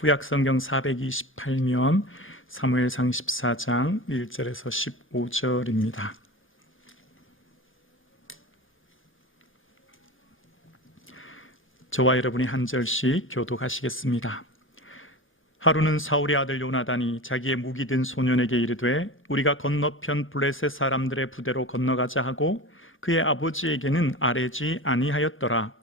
구약성경 428면 사무엘상 14장 1절에서 15절입니다. 저와 여러분이 한 절씩 교독하시겠습니다. 하루는 사울의 아들 요나단이 자기의 무기 든 소년에게 이르되 우리가 건너편 블레셋 사람들의 부대로 건너가자 하고 그의 아버지에게는 아뢰지 아니하였더라.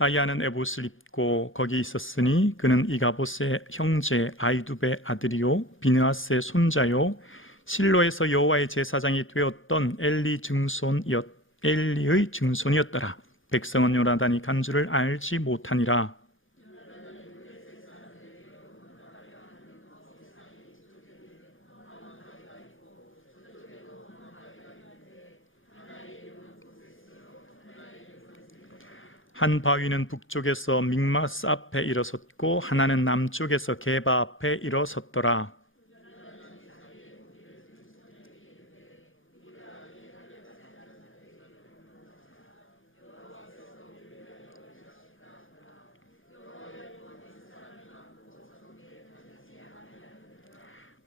아히야는 에봇을 입고 거기 있었으니 그는 이가봇의 형제 아히두베의 아들이요 비느하스의 손자요 실로에서 여호와의 제사장이 되었던 엘리의 증손이었더라. 백성은 요나단이 간 줄을 알지 못하니라. 한 바위는 북쪽에서 믹마스 앞에 일어섰고 하나는 남쪽에서 게바 앞에 일어섰더라.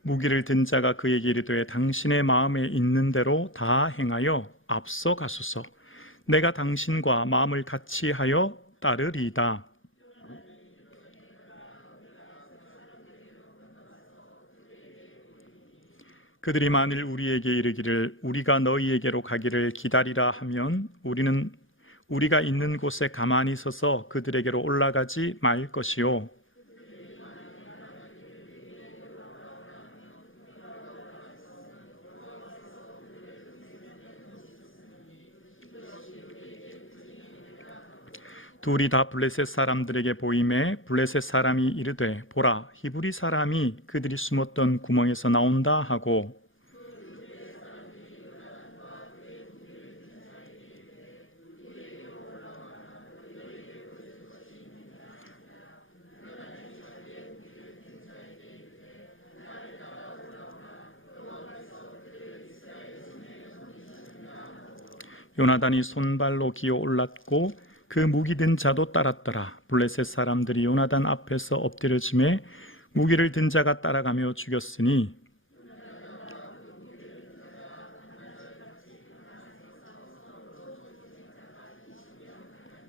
무기를 든 자가 그에게 이르되 당신의 마음에 있는 대로 다 행하여 앞서 가소서. 내가 당신과 마음을 같이 하여 따르리이다. 그들이 만일 우리에게 이르기를 우리가 너희에게로 가기를 기다리라 하면 우리는 우리가 있는 곳에 가만히 서서 그들에게로 올라가지 말 것이요. 둘이 다 블레셋 사람들에게 보임에 블레셋 사람이 이르되 보라 히브리 사람이 그들이 숨었던 구멍에서 나온다 하고 요나단이 손발로 기어 올랐고 그 무기 든 자도 따랐더라. 블레셋 사람들이 요나단 앞에서 엎드려짐에 무기를 든 자가 따라가며 죽였으니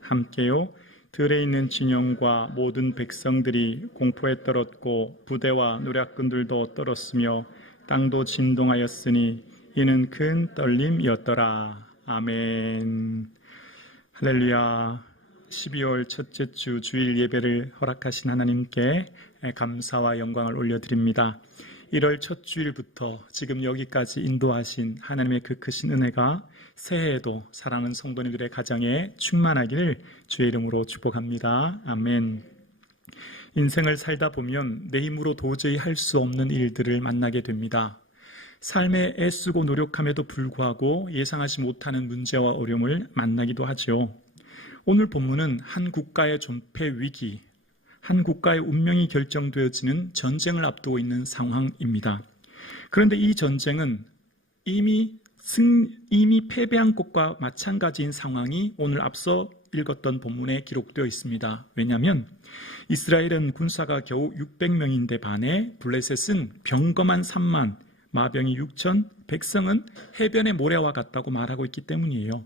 함께요 들에 있는 진영과 모든 백성들이 공포에 떨었고 부대와 노략군들도 떨었으며 땅도 진동하였으니 이는 큰 떨림이었더라. 아멘. 할렐루야. 12월 첫째 주 주일 예배를 허락하신 하나님께 감사와 영광을 올려드립니다. 1월 첫 주일부터 지금 여기까지 인도하신 하나님의 그 크신 은혜가 새해에도 사랑하는 성도님들의 가정에 충만하기를 주의 이름으로 축복합니다. 아멘. 인생을 살다 보면 내 힘으로 도저히 할 수 없는 일들을 만나게 됩니다. 삶에 애쓰고 노력함에도 불구하고 예상하지 못하는 문제와 어려움을 만나기도 하죠. 오늘 본문은 한 국가의 존폐 위기, 한 국가의 운명이 결정되어지는 전쟁을 앞두고 있는 상황입니다. 그런데 이 전쟁은 이미 패배한 것과 마찬가지인 상황이 오늘 앞서 읽었던 본문에 기록되어 있습니다. 왜냐하면 이스라엘은 군사가 겨우 600명인데 반해 블레셋은 병거만 3만, 마병이 6천, 백성은 해변의 모래와 같다고 말하고 있기 때문이에요.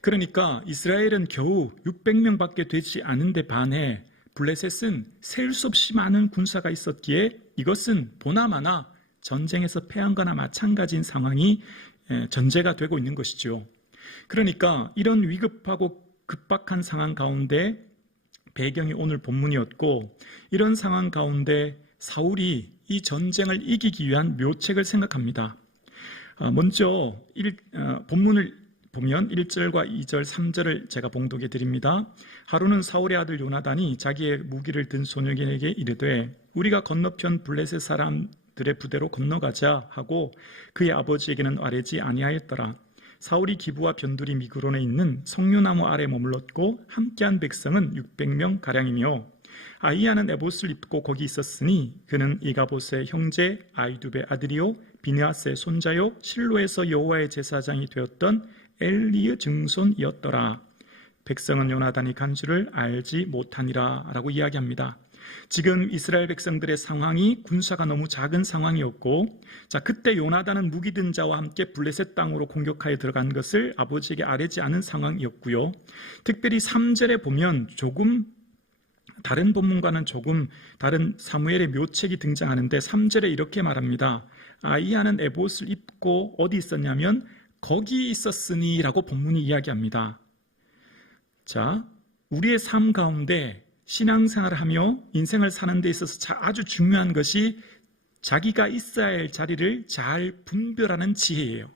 그러니까 이스라엘은 겨우 600명밖에 되지 않은데 반해 블레셋은 셀 수 없이 많은 군사가 있었기에 이것은 보나마나 전쟁에서 패한 거나 마찬가지인 상황이 전제가 되고 있는 것이죠. 그러니까 이런 위급하고 급박한 상황 가운데 배경이 오늘 본문이었고 이런 상황 가운데 사울이 이 전쟁을 이기기 위한 묘책을 생각합니다. 먼저 본문을 보면 1절과 2절, 3절을 제가 봉독해 드립니다. 하루는 사울의 아들 요나단이 자기의 무기를 든 소년에게 이르되 우리가 건너편 블레셋 사람들의 부대로 건너가자 하고 그의 아버지에게는 아뢰지 아니하였더라. 사울이 기브와 변두리 미그론에 있는 석류나무 아래 머물렀고 함께한 백성은 600명 가량이며 아히야는 에봇을 입고 거기 있었으니 그는 이가봇의 형제 아히두베의 아들이요 비느하스의 손자요 실로에서 여호와의 제사장이 되었던 엘리의 증손이었더라. 백성은 요나단이 간 줄을 알지 못하니라 라고 이야기합니다. 지금 이스라엘 백성들의 상황이 군사가 너무 작은 상황이었고, 그때 요나단은 무기 든 자와 함께 블레셋 땅으로 공격하여 들어간 것을 아버지에게 아뢰지 않은 상황이었고요. 특별히 3절에 보면 조금 다른 본문과는 조금 다른 사무엘의 묘책이 등장하는데 3절에 이렇게 말합니다. 아이야는 에봇을 입고 어디 있었냐면 거기 있었으니 라고 본문이 이야기합니다. 자, 우리의 삶 가운데 신앙생활을 하며 인생을 사는 데 있어서 아주 중요한 것이 자기가 있어야 할 자리를 잘 분별하는 지혜예요.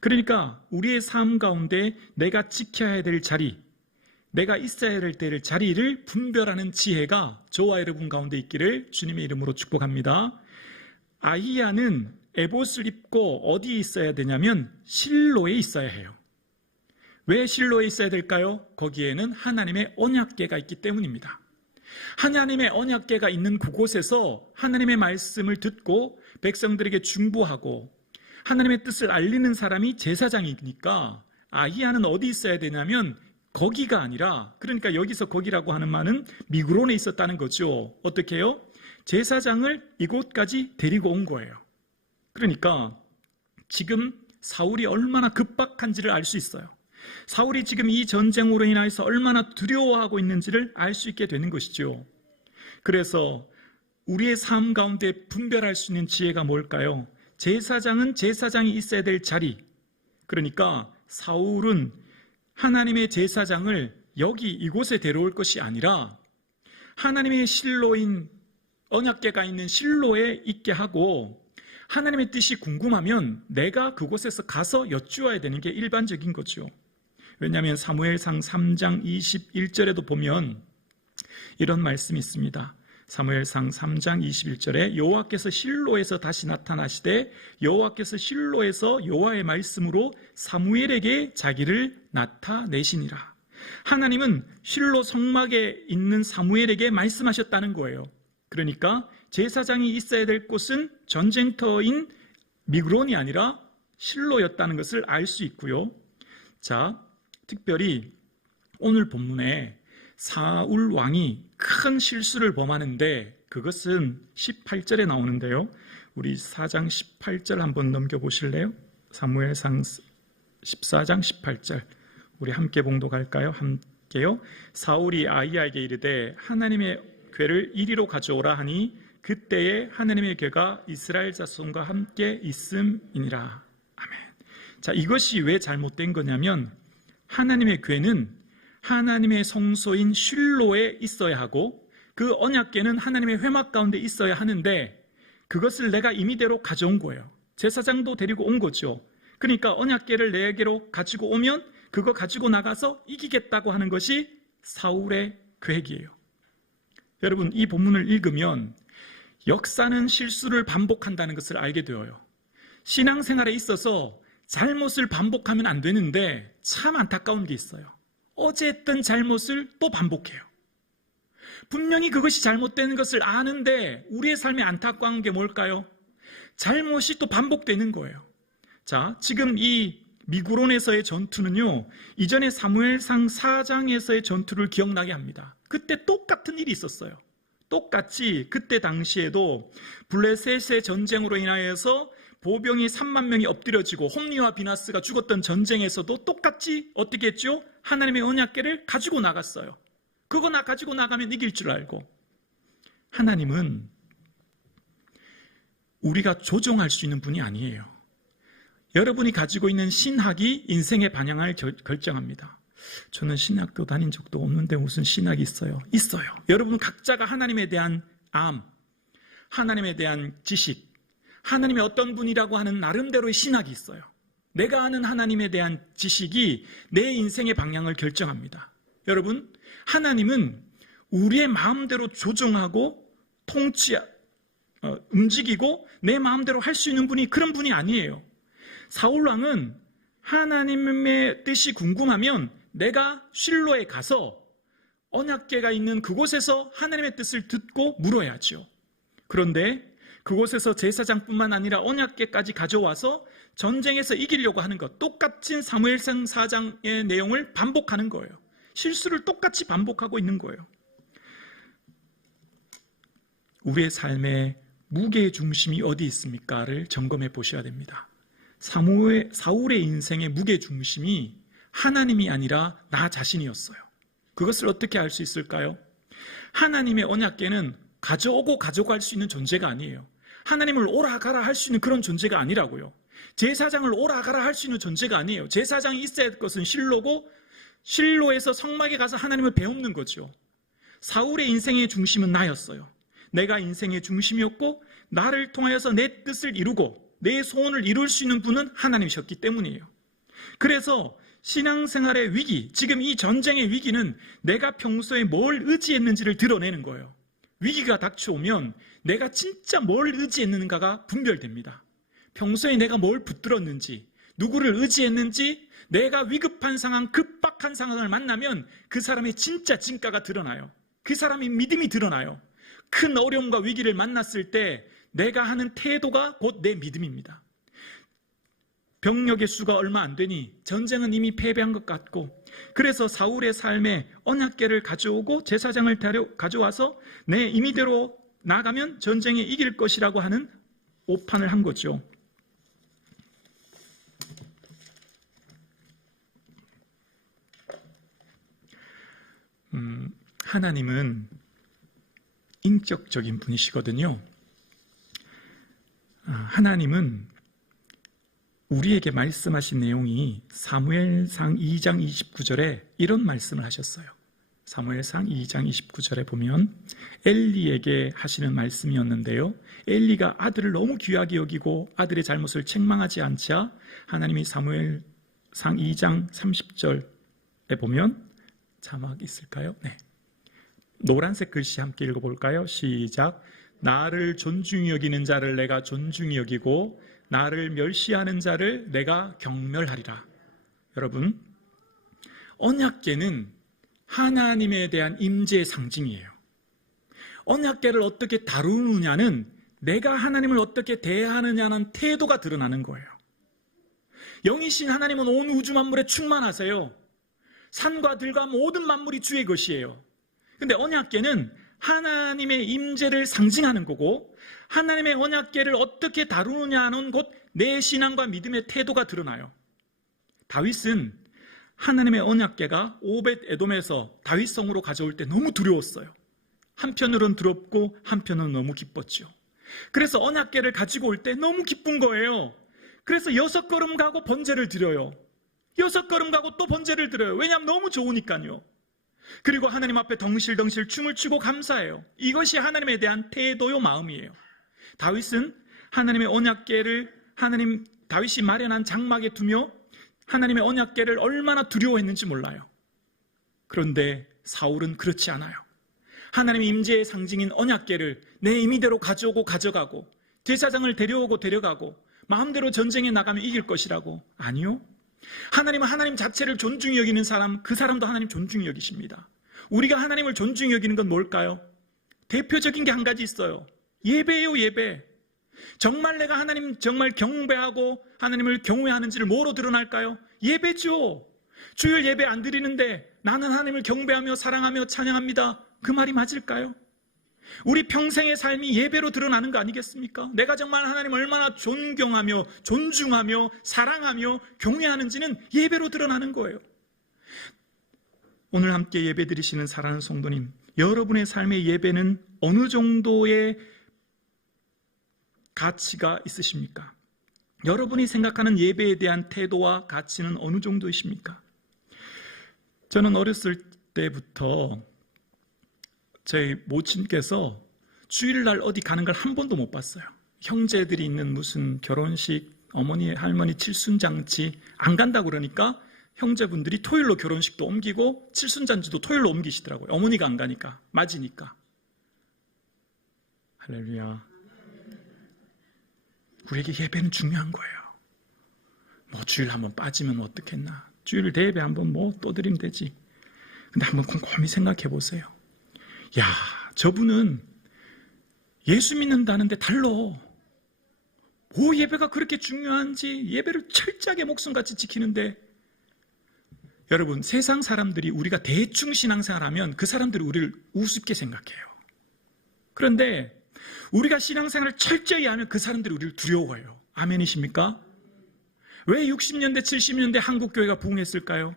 그러니까 우리의 삶 가운데 내가 지켜야 될 자리, 내가 있어야 될 자리를 분별하는 지혜가 저와 여러분 가운데 있기를 주님의 이름으로 축복합니다. 아히야는 에봇을 입고 어디에 있어야 되냐면 실로에 있어야 해요. 왜 실로에 있어야 될까요? 거기에는 하나님의 언약궤가 있기 때문입니다. 하나님의 언약궤가 있는 그곳에서 하나님의 말씀을 듣고 백성들에게 중보하고 하나님의 뜻을 알리는 사람이 제사장이니까 아히야는 어디 있어야 되냐면 거기가 아니라, 그러니까 여기서 거기라고 하는 말은 미그론에 있었다는 거죠. 어떻게 해요? 제사장을 이곳까지 데리고 온 거예요. 그러니까 지금 사울이 얼마나 급박한지를 알 수 있어요. 사울이 지금 이 전쟁으로 인하여서 얼마나 두려워하고 있는지를 알 수 있게 되는 것이죠. 그래서 우리의 삶 가운데 분별할 수 있는 지혜가 뭘까요? 제사장은 제사장이 있어야 될 자리. 그러니까 사울은 하나님의 제사장을 이곳에 데려올 것이 아니라 하나님의 실로인 언약궤가 있는 실로에 있게 하고, 하나님의 뜻이 궁금하면 내가 그곳에서 가서 여쭈어야 되는 게 일반적인 거죠. 왜냐하면 사무엘상 3장 21절에도 보면 이런 말씀이 있습니다. 사무엘상 3장 21절에 여호와께서 실로에서 다시 나타나시되 여호와께서 실로에서 여호와의 말씀으로 사무엘에게 자기를 나타내시니라. 하나님은 실로 성막에 있는 사무엘에게 말씀하셨다는 거예요. 그러니까 제사장이 있어야 될 곳은 전쟁터인 미그론이 아니라 실로였다는 것을 알 수 있고요. 자, 특별히 오늘 본문에 사울 왕이 큰 실수를 범하는데 그것은 18절에 나오는데요. 우리 4장 18절 한번 넘겨보실래요? 사무엘상 14장 18절 우리 함께 봉독할까요? 함께요. 사울이 아히야에게 이르되 하나님의 궤를 이리로 가져오라 하니 그때에 하나님의 궤가 이스라엘 자손과 함께 있음이니라. 아멘. 자, 이것이 왜 잘못된 거냐면 하나님의 궤는 하나님의 성소인 실로에 있어야 하고 그 언약궤는 하나님의 회막 가운데 있어야 하는데 그것을 내가 임의대로 가져온 거예요. 제사장도 데리고 온 거죠. 그러니까 언약궤를 내게로 가지고 오면 그거 가지고 나가서 이기겠다고 하는 것이 사울의 계획이에요. 여러분, 이 본문을 읽으면 역사는 실수를 반복한다는 것을 알게 되어요. 신앙생활에 있어서 잘못을 반복하면 안 되는데 참 안타까운 게 있어요. 어제 했던 잘못을 또 반복해요. 분명히 그것이 잘못되는 것을 아는데 우리의 삶에 안타까운 게 뭘까요? 잘못이 또 반복되는 거예요. 자, 지금 이 미구론에서의 전투는요, 이전에 사무엘상 4장에서의 전투를 기억나게 합니다. 그때 똑같은 일이 있었어요. 똑같이 그때 당시에도 블레셋의 전쟁으로 인하여서 보병이 3만 명이 엎드려지고 홈리와 비나스가 죽었던 전쟁에서도 똑같이 어떻게 했죠? 하나님의 언약궤를 가지고 나갔어요. 그거 가지고 나가면 이길 줄 알고. 하나님은 우리가 조종할 수 있는 분이 아니에요. 여러분이 가지고 있는 신학이 인생의 방향을 결정합니다. 저는 신학교 다닌 적도 없는데 무슨 신학이 있어요? 있어요. 여러분 각자가 하나님에 대한 암, 하나님에 대한 지식, 하나님이 어떤 분이라고 하는 나름대로의 신학이 있어요. 내가 아는 하나님에 대한 지식이 내 인생의 방향을 결정합니다. 여러분, 하나님은 우리의 마음대로 조종하고 움직이고 내 마음대로 할 수 있는 분이 그런 분이 아니에요. 사울왕은 하나님의 뜻이 궁금하면 내가 실로에 가서 언약궤가 있는 그곳에서 하나님의 뜻을 듣고 물어야죠. 그런데 그곳에서 제사장뿐만 아니라 언약궤까지 가져와서 전쟁에서 이기려고 하는 것, 똑같은 사무엘상 4장의 내용을 반복하는 거예요. 실수를 똑같이 반복하고 있는 거예요. 우리의 삶의 무게의 중심이 어디 있습니까를 점검해 보셔야 됩니다. 사울의 인생의 무게 중심이 하나님이 아니라 나 자신이었어요. 그것을 어떻게 알 수 있을까요? 하나님의 언약궤는 가져오고 가져갈 수 있는 존재가 아니에요. 하나님을 오라 가라 할 수 있는 그런 존재가 아니라고요. 제사장을 오라 가라 할 수 있는 존재가 아니에요. 제사장이 있어야 할 것은 실로고, 실로에서 성막에 가서 하나님을 배우는 거죠. 사울의 인생의 중심은 나였어요. 내가 인생의 중심이었고, 나를 통하여서 내 뜻을 이루고 내 소원을 이룰 수 있는 분은 하나님이셨기 때문이에요. 그래서 신앙생활의 위기, 지금 이 전쟁의 위기는 내가 평소에 뭘 의지했는지를 드러내는 거예요. 위기가 닥쳐오면 내가 진짜 뭘 의지했는가가 분별됩니다. 평소에 내가 뭘 붙들었는지, 누구를 의지했는지, 내가 위급한 상황, 급박한 상황을 만나면 그 사람의 진짜 진가가 드러나요. 그 사람의 믿음이 드러나요. 큰 어려움과 위기를 만났을 때 내가 하는 태도가 곧 내 믿음입니다. 병력의 수가 얼마 안 되니 전쟁은 이미 패배한 것 같고, 그래서 사울의 삶에 언약궤를 가져오고 제사장을 가져와서 내 임의대로 나가면 전쟁에 이길 것이라고 하는 오판을 한 거죠. 하나님은 인격적인 분이시거든요. 하나님은 우리에게 말씀하신 내용이 사무엘상 2장 29절에 이런 말씀을 하셨어요. 사무엘상 2장 29절에 보면 엘리에게 하시는 말씀이었는데요. 엘리가 아들을 너무 귀하게 여기고 아들의 잘못을 책망하지 않자 하나님이 사무엘상 2장 30절에 보면 자막 있을까요? 네. 노란색 글씨 함께 읽어볼까요? 시작. 나를 존중히 여기는 자를 내가 존중히 여기고 나를 멸시하는 자를 내가 경멸하리라. 여러분, 언약궤는 하나님에 대한 임재의 상징이에요. 언약궤를 어떻게 다루느냐는 내가 하나님을 어떻게 대하느냐는 태도가 드러나는 거예요. 영이신 하나님은 온 우주 만물에 충만하세요. 산과 들과 모든 만물이 주의 것이에요. 근데 언약궤는 하나님의 임재를 상징하는 거고, 하나님의 언약궤를 어떻게 다루느냐는 곧 내 신앙과 믿음의 태도가 드러나요. 다윗은 하나님의 언약궤가 오벳 에돔에서 다윗 성으로 가져올 때 너무 두려웠어요. 한편으로는 두렵고 한편으로는 너무 기뻤죠. 그래서 언약궤를 가지고 올 때 너무 기쁜 거예요. 그래서 6걸음 가고 번제를 드려요. 6걸음 가고 또 번제를 드려요. 왜냐하면 너무 좋으니까요. 그리고 하나님 앞에 덩실덩실 춤을 추고 감사해요. 이것이 하나님에 대한 태도요 마음이에요. 다윗은 하나님의 언약궤를 다윗이 마련한 장막에 두며 하나님의 언약궤를 얼마나 두려워했는지 몰라요. 그런데 사울은 그렇지 않아요. 하나님의 임재의 상징인 언약궤를 내 임의대로 가져오고 가져가고 제사장을 데려오고 데려가고 마음대로 전쟁에 나가면 이길 것이라고. 아니요. 하나님은 하나님 자체를 존중히 여기는 사람, 그 사람도 하나님 존중히 여기십니다. 우리가 하나님을 존중히 여기는 건 뭘까요? 대표적인 게 한 가지 있어요. 예배예요, 예배. 정말 내가 하나님 정말 경배하고 하나님을 경외하는지를 뭐로 드러날까요? 예배죠. 주일 예배 안 드리는데 나는 하나님을 경배하며 사랑하며 찬양합니다. 그 말이 맞을까요? 우리 평생의 삶이 예배로 드러나는 거 아니겠습니까? 내가 정말 하나님을 얼마나 존경하며 존중하며 사랑하며 경외하는지는 예배로 드러나는 거예요. 오늘 함께 예배 드리시는 사랑하는 성도님, 여러분의 삶의 예배는 어느 정도의 가치가 있으십니까? 여러분이 생각하는 예배에 대한 태도와 가치는 어느 정도이십니까? 저는 어렸을 때부터 저희 모친께서 주일날 어디 가는 걸 한 번도 못 봤어요. 형제들이 있는 무슨 결혼식, 어머니, 할머니 칠순잔치 안 간다고 그러니까 형제분들이 토요일로 결혼식도 옮기고 칠순잔치도 토요일로 옮기시더라고요. 어머니가 안 가니까, 맞으니까. 할렐루야. 우리에게 예배는 중요한 거예요. 뭐 주일 한번 빠지면 어떻겠나. 주일 대예배 한번 뭐 또 드리면 되지. 근데 한번 곰곰이 생각해 보세요. 야, 저분은 예수 믿는다는데 달라. 뭐 예배가 그렇게 중요한지 예배를 철저하게 목숨같이 지키는데, 여러분, 세상 사람들이 우리가 대충 신앙생활하면 그 사람들이 우리를 우습게 생각해요. 그런데 우리가 신앙생활을 철저히 하면 그 사람들이 우리를 두려워해요. 아멘이십니까? 왜 60년대, 70년대 한국교회가 부흥했을까요?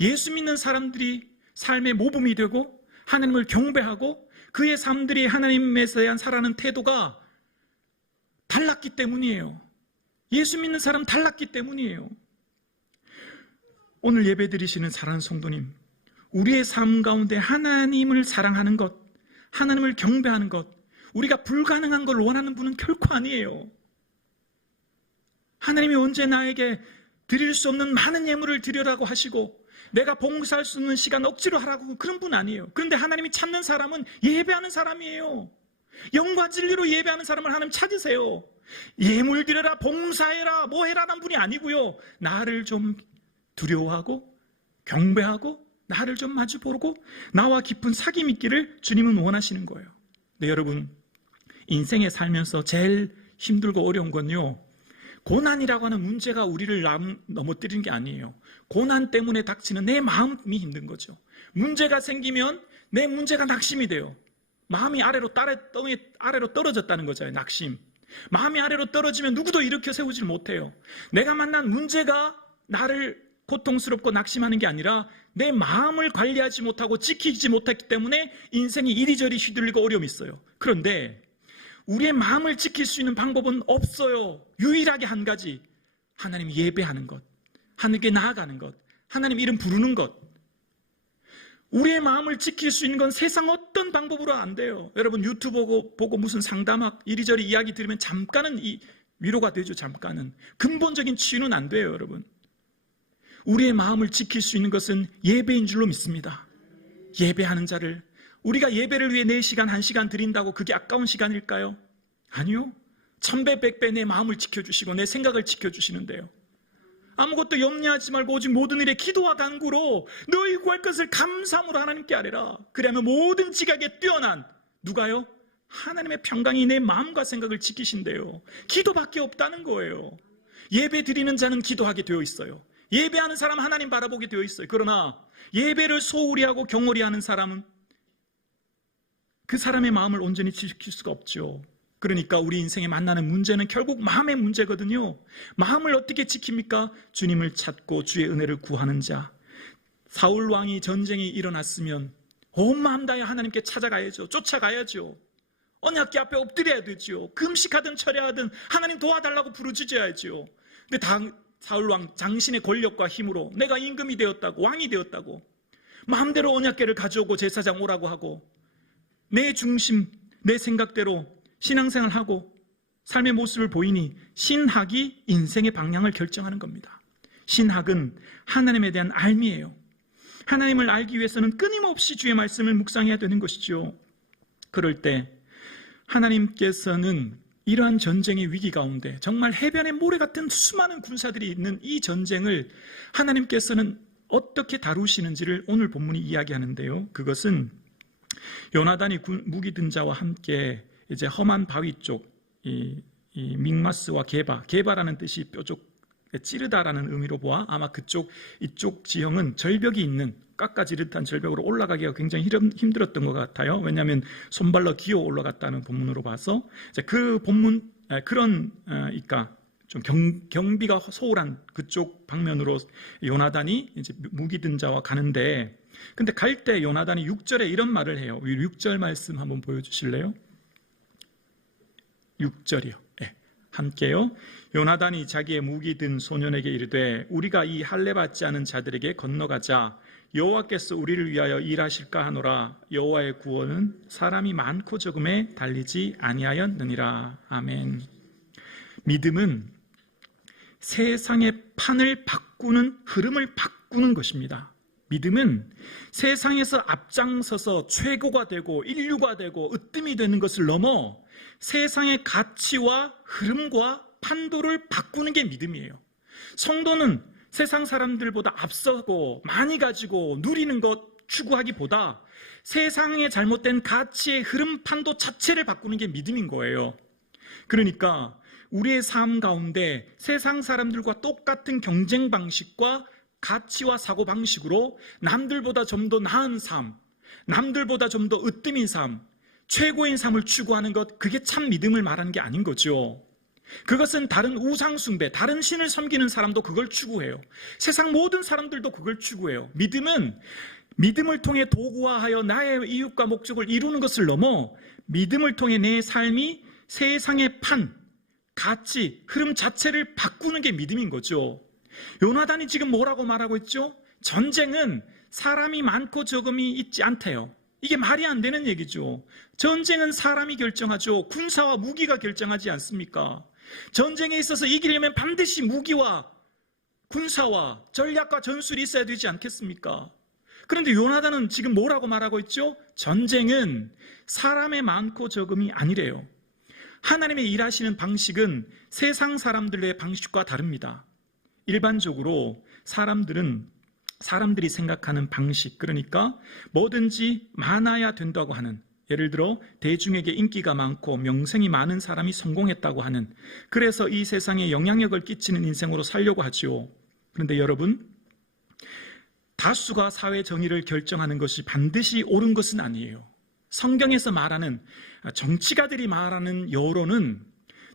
예수 믿는 사람들이 삶의 모범이 되고 하나님을 경배하고 그의 삶들이 하나님에 대한 살아가는 태도가 달랐기 때문이에요. 예수 믿는 사람 달랐기 때문이에요. 오늘 예배 드리시는 사랑하는 성도님, 우리의 삶 가운데 하나님을 사랑하는 것, 하나님을 경배하는 것, 우리가 불가능한 걸 원하는 분은 결코 아니에요. 하나님이 언제 나에게 드릴 수 없는 많은 예물을 드리라고 하시고 내가 봉사할 수 있는 시간 억지로 하라고, 그런 분 아니에요. 그런데 하나님이 찾는 사람은 예배하는 사람이에요. 영과 진리로 예배하는 사람을 하나님 찾으세요. 예물 드려라, 봉사해라, 뭐 해라는 분이 아니고요. 나를 좀 두려워하고 경배하고 나를 좀 마주보고 나와 깊은 사귐 있기를 주님은 원하시는 거예요. 네, 여러분, 인생에 살면서 제일 힘들고 어려운 건요, 고난이라고 하는 문제가 우리를 넘어뜨리는 게 아니에요. 고난 때문에 닥치는 내 마음이 힘든 거죠. 문제가 생기면 내 문제가 낙심이 돼요. 마음이 아래로 떨어졌다는 거잖아요. 낙심. 마음이 아래로 떨어지면 누구도 일으켜 세우질 못해요. 내가 만난 문제가 나를 고통스럽고 낙심하는 게 아니라 내 마음을 관리하지 못하고 지키지 못했기 때문에 인생이 이리저리 휘둘리고 어려움이 있어요. 그런데 우리의 마음을 지킬 수 있는 방법은 없어요. 유일하게 한 가지, 하나님 예배하는 것, 하나님께 나아가는 것, 하나님 이름 부르는 것. 우리의 마음을 지킬 수 있는 건 세상 어떤 방법으로 안 돼요. 여러분, 유튜브 보고 무슨 상담학 이리저리 이야기 들으면 잠깐은 위로가 되죠. 잠깐은. 근본적인 치유는 안 돼요. 여러분, 우리의 마음을 지킬 수 있는 것은 예배인 줄로 믿습니다. 예배하는 자를, 우리가 예배를 위해 4시간, 1시간 드린다고 그게 아까운 시간일까요? 아니요. 1000배, 100배 내 마음을 지켜주시고 내 생각을 지켜주시는데요. 아무것도 염려하지 말고 오직 모든 일에 기도와 간구로 너희 구할 것을 감사함으로 하나님께 아뢰라. 그러면 모든 지각에 뛰어난, 누가요? 하나님의 평강이 내 마음과 생각을 지키신대요. 기도밖에 없다는 거예요. 예배 드리는 자는 기도하게 되어 있어요. 예배하는 사람은 하나님 바라보게 되어 있어요. 그러나 예배를 소홀히 하고 경홀히 하는 사람은 그 사람의 마음을 온전히 지킬 수가 없죠. 그러니까 우리 인생에 만나는 문제는 결국 마음의 문제거든요. 마음을 어떻게 지킵니까? 주님을 찾고 주의 은혜를 구하는 자. 사울 왕이 전쟁이 일어났으면 온 마음 다해 하나님께 찾아가야죠. 쫓아가야죠. 언약궤 앞에 엎드려야 되죠. 금식하든 철야하든 하나님 도와달라고 부르짖어야죠. 근데 사울 왕 장신의 권력과 힘으로 내가 임금이 되었다고, 왕이 되었다고 마음대로 언약궤를 가져오고 제사장 오라고 하고 내 중심, 내 생각대로 신앙생활하고 삶의 모습을 보이니 신학이 인생의 방향을 결정하는 겁니다. 신학은 하나님에 대한 알미예요. 하나님을 알기 위해서는 끊임없이 주의 말씀을 묵상해야 되는 것이죠. 그럴 때 하나님께서는 이러한 전쟁의 위기 가운데 정말 해변의 모래 같은 수많은 군사들이 있는 이 전쟁을 하나님께서는 어떻게 다루시는지를 오늘 본문이 이야기하는데요. 그것은 요나단이 무기 든 자와 함께 이제 험한 바위 쪽, 이 믹마스와 게바라는 뜻이 뾰족 찌르다라는 의미로 보아 아마 이쪽 지형은 절벽이 있는 깎아지르듯한 절벽으로 올라가기가 굉장히 힘들었던 것 같아요. 왜냐하면 손발로 기어 올라갔다는 본문으로 봐서 그 본문 그러니까 좀 경비가 소홀한 그쪽 방면으로 요나단이 이제 무기 든 자와 가는데, 근데 갈 때 요나단이 6절에 이런 말을 해요. 6절 말씀 한번 보여주실래요? 6절이요. 네, 함께요. 요나단이 자기의 무기 든 소년에게 이르되 우리가 이 할례 받지 않은 자들에게 건너가자. 여호와께서 우리를 위하여 일하실까 하노라. 여호와의 구원은 사람이 많고 적음에 달리지 아니하였느니라. 아멘. 믿음은 세상의 판을 바꾸는, 흐름을 바꾸는 것입니다. 믿음은 세상에서 앞장서서 최고가 되고 인류가 되고 으뜸이 되는 것을 넘어 세상의 가치와 흐름과 판도를 바꾸는 게 믿음이에요. 성도는 세상 사람들보다 앞서고 많이 가지고 누리는 것, 추구하기보다 세상의 잘못된 가치의 흐름판도 자체를 바꾸는 게 믿음인 거예요. 그러니까 우리의 삶 가운데 세상 사람들과 똑같은 경쟁 방식과 가치와 사고 방식으로 남들보다 좀 더 나은 삶, 남들보다 좀 더 으뜸인 삶, 최고인 삶을 추구하는 것, 그게 참 믿음을 말하는 게 아닌 거죠. 그것은 다른 우상 숭배, 다른 신을 섬기는 사람도 그걸 추구해요. 세상 모든 사람들도 그걸 추구해요. 믿음은 믿음을 통해 도구화하여 나의 이웃과 목적을 이루는 것을 넘어 믿음을 통해 내 삶이 세상의 판, 가치, 흐름 자체를 바꾸는 게 믿음인 거죠. 요나단이 지금 뭐라고 말하고 있죠? 전쟁은 사람이 많고 적음이 있지 않대요. 이게 말이 안 되는 얘기죠. 전쟁은 사람이 결정하죠. 군사와 무기가 결정하지 않습니까? 전쟁에 있어서 이기려면 반드시 무기와 군사와 전략과 전술이 있어야 되지 않겠습니까? 그런데 요나단은 지금 뭐라고 말하고 있죠? 전쟁은 사람의 많고 적음이 아니래요. 하나님의 일하시는 방식은 세상 사람들의 방식과 다릅니다. 일반적으로 사람들이 생각하는 방식, 그러니까 뭐든지 많아야 된다고 하는, 예를 들어 대중에게 인기가 많고 명성이 많은 사람이 성공했다고 하는, 그래서 이 세상에 영향력을 끼치는 인생으로 살려고 하죠. 그런데 여러분, 다수가 사회 정의를 결정하는 것이 반드시 옳은 것은 아니에요. 성경에서 말하는, 정치가들이 말하는 여론은,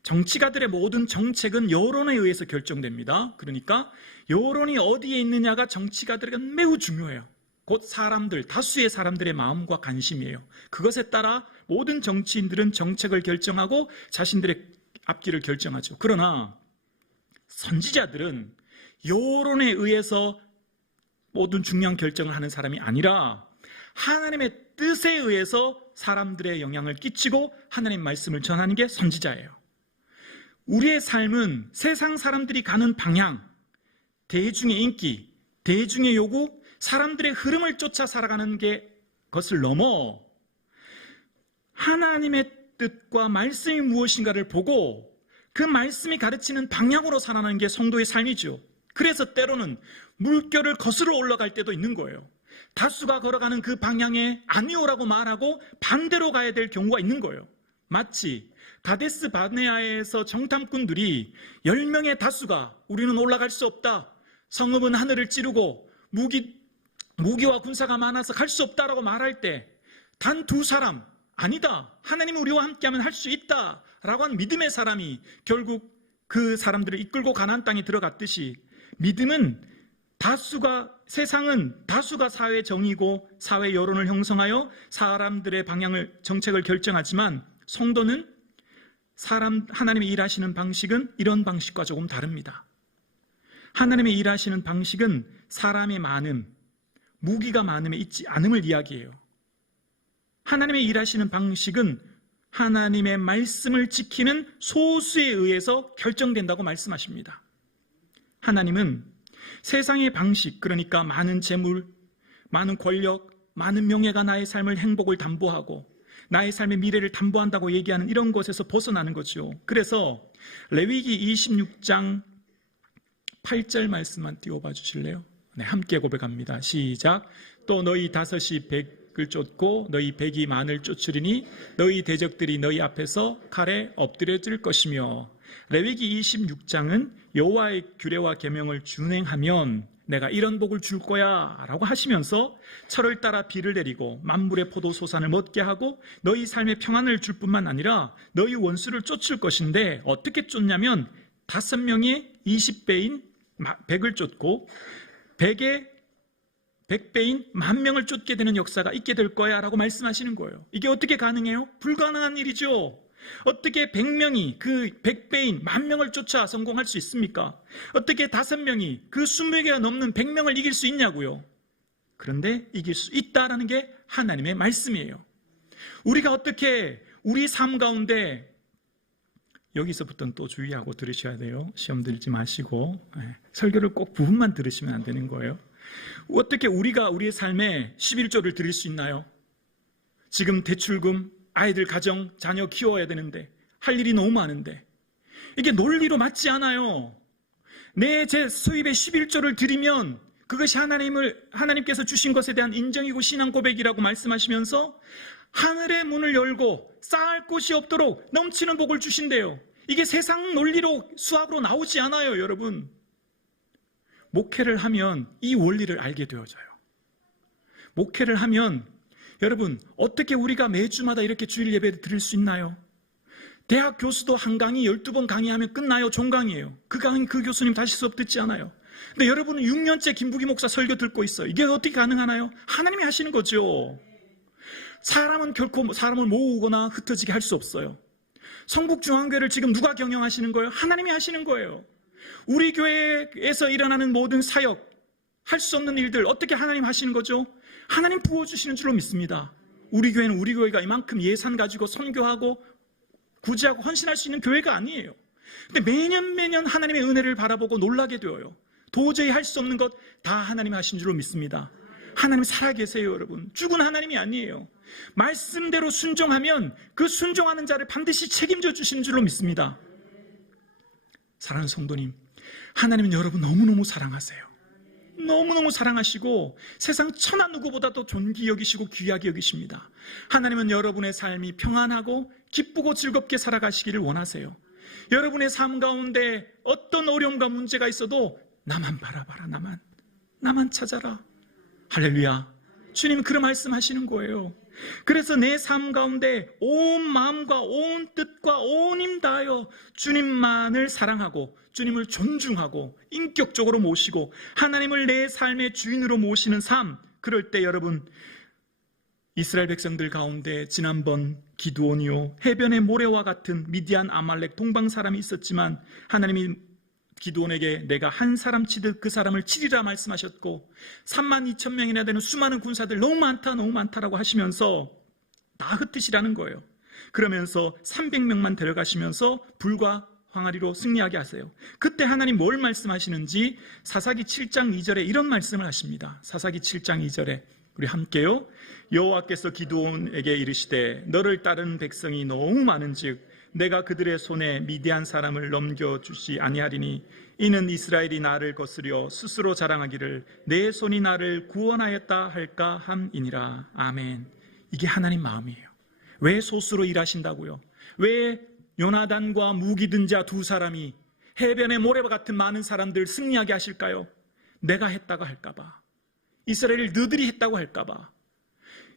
정치가들의 모든 정책은 여론에 의해서 결정됩니다. 그러니까 여론이 어디에 있느냐가 정치가들에게 매우 중요해요. 곧 사람들, 다수의 사람들의 마음과 관심이에요. 그것에 따라 모든 정치인들은 정책을 결정하고 자신들의 앞길을 결정하죠. 그러나 선지자들은 여론에 의해서 모든 중요한 결정을 하는 사람이 아니라 하나님의 뜻에 의해서 사람들의 영향을 끼치고 하나님의 말씀을 전하는 게 선지자예요. 우리의 삶은 세상 사람들이 가는 방향, 대중의 인기, 대중의 요구, 사람들의 흐름을 쫓아 살아가는 게 것을 넘어 하나님의 뜻과 말씀이 무엇인가를 보고 그 말씀이 가르치는 방향으로 살아가는 게 성도의 삶이죠. 그래서 때로는 물결을 거스러 올라갈 때도 있는 거예요. 다수가 걸어가는 그 방향에 아니오라고 말하고 반대로 가야 될 경우가 있는 거예요. 마치 가데스 바네아에서 정탐꾼들이 10명의 다수가 우리는 올라갈 수 없다, 성읍은 하늘을 찌르고 무기와 군사가 많아서 갈 수 없다라고 말할 때 단 2사람, 아니다, 하나님이 우리와 함께하면 할 수 있다 라고 한 믿음의 사람이 결국 그 사람들을 이끌고 가나안 땅에 들어갔듯이, 믿음은 세상은 다수가 사회 정의고 사회 여론을 형성하여 사람들의 방향을, 정책을 결정하지만 성도는 하나님의 일하시는 방식은 이런 방식과 조금 다릅니다. 하나님의 일하시는 방식은 사람의 많음, 무기가 많음에 있지 않음을 이야기해요. 하나님의 일하시는 방식은 하나님의 말씀을 지키는 소수에 의해서 결정된다고 말씀하십니다. 하나님은 세상의 방식, 그러니까 많은 재물, 많은 권력, 많은 명예가 나의 삶을 행복을 담보하고 나의 삶의 미래를 담보한다고 얘기하는 이런 것에서 벗어나는 거죠. 그래서 레위기 26장 8절 말씀만 띄워봐 주실래요? 네, 함께 고백합니다. 시작. 또 너희 5이 100을 쫓고 너희 100이 만을 쫓으리니 너희 대적들이 너희 앞에서 칼에 엎드려질 것이며. 레위기 26장은 여호와의 규례와 계명을 준행하면 내가 이런 복을 줄 거야 라고 하시면서 철을 따라 비를 내리고 만물의 포도소산을 먹게 하고 너희 삶에 평안을 줄 뿐만 아니라 너희 원수를 쫓을 것인데, 어떻게 쫓냐면 5명이 20배인 100을 쫓고 100배인 10,000명을 쫓게 되는 역사가 있게 될 거야 라고 말씀하시는 거예요. 이게 어떻게 가능해요? 불가능한 일이죠. 어떻게 100명이 그 100배인 10,000명을 쫓아 성공할 수 있습니까? 어떻게 5명이 그 20개가 넘는 100명을 이길 수 있냐고요. 그런데 이길 수 있다라는 게 하나님의 말씀이에요. 우리가 어떻게 우리 삶 가운데, 여기서부터는 또 주의하고 들으셔야 돼요. 시험 들지 마시고 설교를 꼭 부분만 들으시면 안 되는 거예요. 어떻게 우리가 우리의 삶에 11조를 드릴 수 있나요? 지금 대출금, 아이들 가정, 자녀 키워야 되는데 할 일이 너무 많은데 이게 논리로 맞지 않아요. 제 수입의 11조를 드리면 그것이 하나님께서 주신 것에 대한 인정이고 신앙 고백이라고 말씀하시면서 하늘의 문을 열고 쌓을 곳이 없도록 넘치는 복을 주신대요. 이게 세상 논리로 수학으로 나오지 않아요, 여러분. 목회를 하면 이 원리를 알게 되어져요. 목회를 하면 여러분, 어떻게 우리가 매주마다 이렇게 주일 예배를 드릴 수 있나요? 대학 교수도 한 강의 12번 강의하면 끝나요. 종강이에요. 그 교수님 다시 수업 듣지 않아요. 근데 여러분은 6년째 김부기 목사 설교 듣고 있어요. 이게 어떻게 가능하나요? 하나님이 하시는 거죠. 사람은 결코 사람을 모으거나 흩어지게 할 수 없어요. 성북중앙교회를 지금 누가 경영하시는 거예요? 하나님이 하시는 거예요. 우리 교회에서 일어나는 모든 사역, 할 수 없는 일들 어떻게 하나님 하시는 거죠? 하나님 부어주시는 줄로 믿습니다. 우리 교회는 우리 교회가 이만큼 예산 가지고 선교하고 구제하고 헌신할 수 있는 교회가 아니에요. 근데 매년 하나님의 은혜를 바라보고 놀라게 되어요. 도저히 할 수 없는 것 다 하나님이 하신 줄로 믿습니다. 하나님 살아계세요, 여러분. 죽은 하나님이 아니에요. 말씀대로 순종하면 그 순종하는 자를 반드시 책임져 주시는 줄로 믿습니다. 사랑하는 성도님, 하나님은 여러분 너무너무 사랑하세요. 너무너무 사랑하시고 세상 천하 누구보다도 존귀 여기시고 귀하게 여기십니다. 하나님은 여러분의 삶이 평안하고 기쁘고 즐겁게 살아가시기를 원하세요. 여러분의 삶 가운데 어떤 어려움과 문제가 있어도 나만 바라봐라, 나만 찾아라. 할렐루야. 주님 그런 말씀하시는 거예요. 그래서 내 삶 가운데 온 마음과 온 뜻과 온 힘 다하여 주님만을 사랑하고 주님을 존중하고 인격적으로 모시고 하나님을 내 삶의 주인으로 모시는 삶, 그럴 때 여러분, 이스라엘 백성들 가운데 지난번 기드온이요 해변의 모래와 같은 미디안 아말렉 동방 사람이 있었지만 하나님이 기드온에게 내가 한 사람 치듯 그 사람을 치리라 말씀하셨고 32,000명이나 되는 수많은 군사들 너무 많다라고 하시면서 다 흩으시라는 거예요. 그러면서 300명만 데려가시면서 불과 항아리로 승리하게 하세요. 그때 하나님 뭘 말씀하시는지 사사기 7장 2절에 이런 말씀을 하십니다. 사사기 7장 2절에 우리 함께요. 여호와께서 기드온에게 이르시되 너를 따르는 백성이 너무 많은즉 내가 그들의 손에 미디안 사람을 넘겨주지 아니하리니 이는 이스라엘이 나를 거스려 스스로 자랑하기를 내 손이 나를 구원하였다 할까 함이니라. 아멘. 이게 하나님 마음이에요. 왜 소수로 일하신다고요? 왜 요나단과 무기 든 자 두 사람이 해변의 모래와 같은 많은 사람들 승리하게 하실까요? 내가 했다고 할까봐, 이스라엘 너희들이 했다고 할까봐,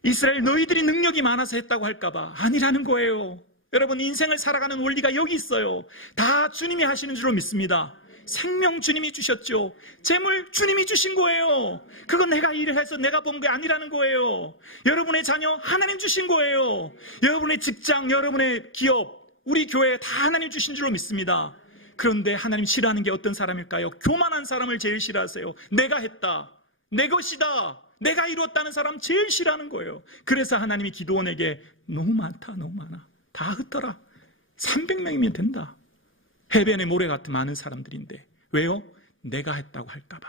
이스라엘 너희들이 능력이 많아서 했다고 할까봐 아니라는 거예요. 여러분, 인생을 살아가는 원리가 여기 있어요. 다 주님이 하시는 줄로 믿습니다. 생명 주님이 주셨죠. 재물 주님이 주신 거예요. 그건 내가 일을 해서 내가 본 게 아니라는 거예요. 여러분의 자녀 하나님 주신 거예요. 여러분의 직장, 여러분의 기업, 우리 교회 다 하나님 주신 줄로 믿습니다. 그런데 하나님 싫어하는 게 어떤 사람일까요? 교만한 사람을 제일 싫어하세요. 내가 했다, 내 것이다, 내가 이루었다는 사람 제일 싫어하는 거예요. 그래서 하나님이 기드온에게 너무 많다, 너무 많아, 다 흩어라. 300명이면 된다. 해변의 모래 같은 많은 사람들인데 왜요? 내가 했다고 할까봐.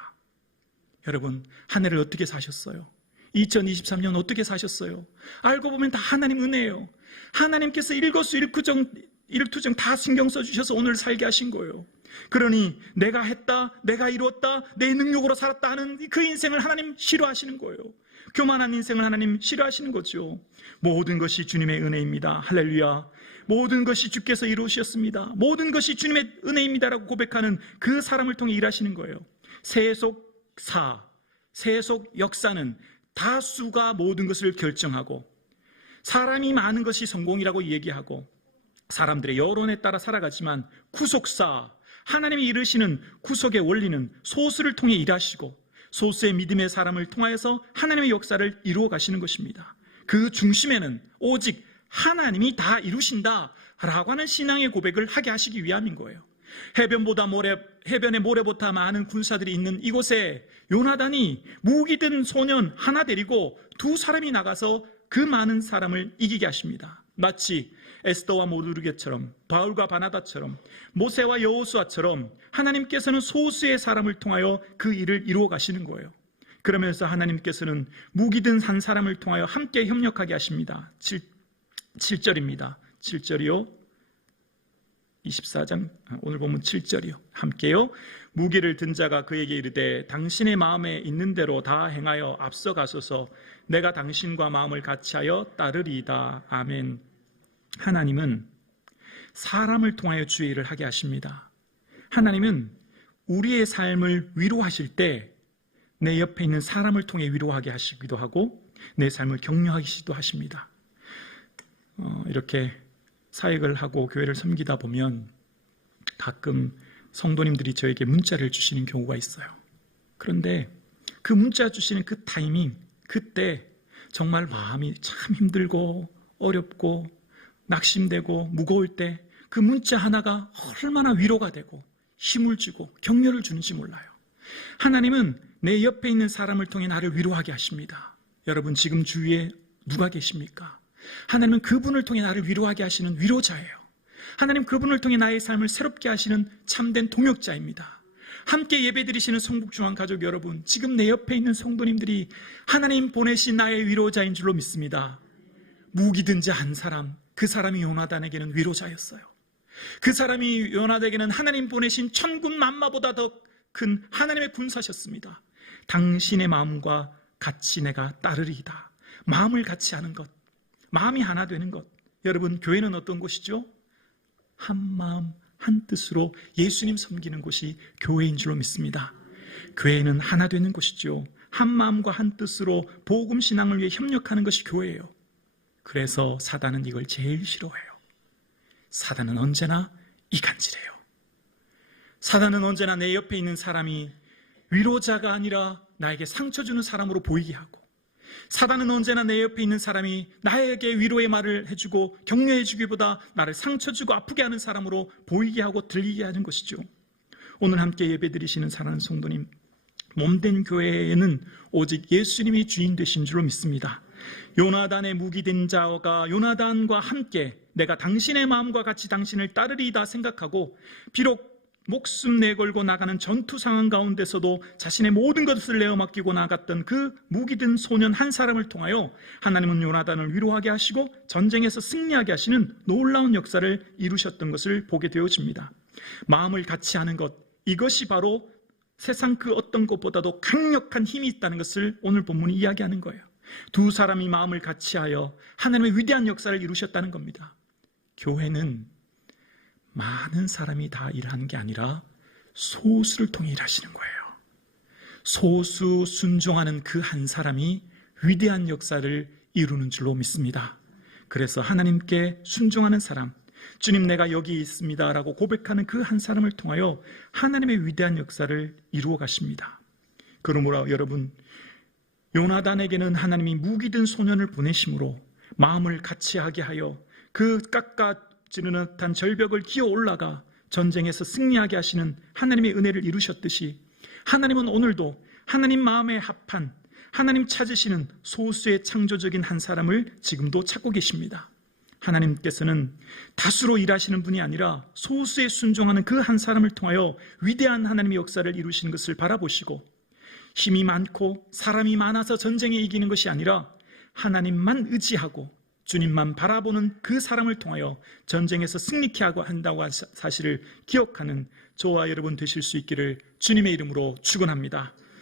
여러분, 한 해를 어떻게 사셨어요? 2023년 어떻게 사셨어요? 알고 보면 다 하나님 은혜예요. 하나님께서 일거수일투정 다 신경 써주셔서 오늘 살게 하신 거예요. 그러니 내가 했다, 내가 이루었다, 내 능력으로 살았다 하는 그 인생을 하나님 싫어하시는 거예요. 교만한 인생을 하나님 싫어하시는 거죠. 모든 것이 주님의 은혜입니다. 할렐루야. 모든 것이 주께서 이루셨습니다. 모든 것이 주님의 은혜입니다라고 고백하는 그 사람을 통해 일하시는 거예요. 세속 역사는 다수가 모든 것을 결정하고 사람이 많은 것이 성공이라고 얘기하고 사람들의 여론에 따라 살아가지만 구속사, 하나님이 이루시는 구속의 원리는 소수를 통해 일하시고 소수의 믿음의 사람을 통하여서 하나님의 역사를 이루어 가시는 것입니다. 그 중심에는 오직 하나님이 다 이루신다라고 하는 신앙의 고백을 하게 하시기 위함인 거예요. 해변의 모래보다 많은 군사들이 있는 이곳에 요나단이 무기 든 소년 하나 데리고 두 사람이 나가서 그 많은 사람을 이기게 하십니다. 마치 에스더와 모르드게처럼, 바울과 바나바처럼, 모세와 여호수아처럼 하나님께서는 소수의 사람을 통하여 그 일을 이루어 가시는 거예요. 그러면서 하나님께서는 무기 든 한 사람을 통하여 함께 협력하게 하십니다. 7절입니다. 7절이요. 24장 오늘 보면 7절이요. 함께요. 무기를 든 자가 그에게 이르되 당신의 마음에 있는 대로 다 행하여 앞서가소서. 내가 당신과 마음을 같이하여 따르리이다. 아멘. 하나님은 사람을 통하여 주의 일을 하게 하십니다. 하나님은 우리의 삶을 위로하실 때 내 옆에 있는 사람을 통해 위로하게 하시기도 하고 내 삶을 격려하시기도 하십니다. 이렇게 사역을 하고 교회를 섬기다 보면 가끔 성도님들이 저에게 문자를 주시는 경우가 있어요. 그런데 그 문자 주시는 그 타이밍, 그때 정말 마음이 참 힘들고 어렵고 낙심되고 무거울 때 그 문자 하나가 얼마나 위로가 되고 힘을 주고 격려를 주는지 몰라요. 하나님은 내 옆에 있는 사람을 통해 나를 위로하게 하십니다. 여러분 지금 주위에 누가 계십니까? 하나님은 그분을 통해 나를 위로하게 하시는 위로자예요. 하나님 그분을 통해 나의 삶을 새롭게 하시는 참된 동역자입니다. 함께 예배드리시는 성북중앙 가족 여러분, 지금 내 옆에 있는 성도님들이 하나님 보내신 나의 위로자인 줄로 믿습니다. 무기 든 자 한 사람, 그 사람이 요나단에게는 위로자였어요. 그 사람이 요나단에게는 하나님 보내신 천군 만마보다 더 큰 하나님의 군사셨습니다. 당신의 마음과 같이 내가 따르리이다. 마음을 같이 하는 것, 마음이 하나 되는 것. 여러분 교회는 어떤 곳이죠? 한 마음 한 뜻으로 예수님 섬기는 곳이 교회인 줄로 믿습니다. 교회는 하나 되는 곳이죠. 한 마음과 한 뜻으로 복음 신앙을 위해 협력하는 것이 교회예요. 그래서 사단은 이걸 제일 싫어해요. 사단은 언제나 이간질해요. 사단은 언제나 내 옆에 있는 사람이 위로자가 아니라 나에게 상처 주는 사람으로 보이게 하고, 사단은 언제나 내 옆에 있는 사람이 나에게 위로의 말을 해주고 격려해 주기보다 나를 상처 주고 아프게 하는 사람으로 보이게 하고 들리게 하는 것이죠. 오늘 함께 예배드리시는 사랑하는 성도님, 몸된 교회에는 오직 예수님이 주인 되신 줄로 믿습니다. 요나단의 무기된 자가 요나단과 함께 내가 당신의 마음과 같이 당신을 따르리이다 생각하고, 비록 목숨 내걸고 나가는 전투 상황 가운데서도 자신의 모든 것을 내어 맡기고 나갔던 그 무기든 소년 한 사람을 통하여 하나님은 요나단을 위로하게 하시고 전쟁에서 승리하게 하시는 놀라운 역사를 이루셨던 것을 보게 되어집니다. 마음을 같이 하는 것, 이것이 바로 세상 그 어떤 것보다도 강력한 힘이 있다는 것을 오늘 본문이 이야기하는 거예요. 두 사람이 마음을 같이하여 하나님의 위대한 역사를 이루셨다는 겁니다. 교회는 많은 사람이 다 일하는 게 아니라 소수를 통해 일하시는 거예요. 소수 순종하는 그 한 사람이 위대한 역사를 이루는 줄로 믿습니다. 그래서 하나님께 순종하는 사람, 주님 내가 여기 있습니다 라고 고백하는 그 한 사람을 통하여 하나님의 위대한 역사를 이루어 가십니다. 그러므로 여러분, 요나단에게는 하나님이 무기든 소년을 보내심으로 마음을 같이하게 하여 그 깎아지는 듯한 절벽을 기어 올라가 전쟁에서 승리하게 하시는 하나님의 은혜를 이루셨듯이, 하나님은 오늘도 하나님 마음에 합한, 하나님 찾으시는 소수의 창조적인 한 사람을 지금도 찾고 계십니다. 하나님께서는 다수로 일하시는 분이 아니라 소수에 순종하는 그 한 사람을 통하여 위대한 하나님의 역사를 이루시는 것을 바라보시고, 힘이 많고 사람이 많아서 전쟁에 이기는 것이 아니라 하나님만 의지하고 주님만 바라보는 그 사람을 통하여 전쟁에서 승리케 하고 한다고 사실을 기억하는 저와 여러분 되실 수 있기를 주님의 이름으로 축원합니다.